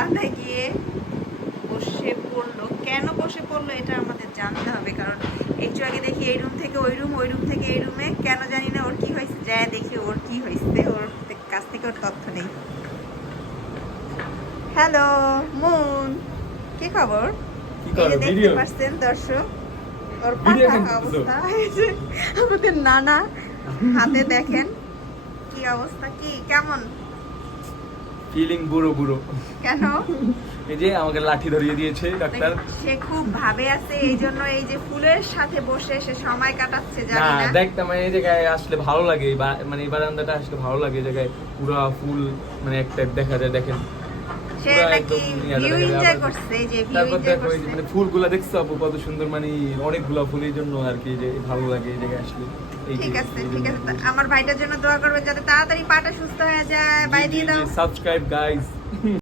বারান্দায় গিয়ে বসে পড়লো। কেন বসে পড়লো এটা আমাদের জানতে হবে, কারণ একটু আগে দেখি এই রুম থেকে ওই রুম, ওই রুম থেকে এই রুমে, কেন জানি না ওর কি হয়েছে, যায় দেখি ওর কি হয়েছে, ওর কাছ থেকে ওর তথ্য নেই। হ্যালো মুন, কি খবর? দেখতে পাচ্ছেন দর্শক, ওর পাখা অবস্থা। আমাদের নানা হাতে দেখেন কি অবস্থা, কি কেমন ফিলিং বুড়ো বুড়ো। কেন? এই যে আমাকে লাঠি ধরিয়ে দিয়েছে ডাক্তার। সে খুব ভাবে আছে, এই জন্য এই যে ফুলের সাথে বসে সে সময় কাটাচ্ছে, জানি না না। দেখতে মানে এই জায়গায় আসলে ভালো লাগে, মানে এই বারান্দাটা আসলে ভালো লাগে, এই জায়গায় পুরো ফুল মানে একটা দেখা যায়, দেখেন সে নাকি ভিউ এনজয় করছে, এই যে ভিউ তারপর এনজয় দেখো এই যে করছে। মানে ফুলগুলা দেখছো আপু কত সুন্দর, মানে অনেকগুলা ফুল, এই জন্য আর কি যে ভালো লাগে এই জায়গায় আসলে। ঠিক আছে ঠিক আছে, আমার ভাইটার জন্য দোয়া করবেন যাতে তাড়াতাড়ি পাটা সুস্থ হয়ে যায়। বাই দিয়ে দাও। Subscribe guys.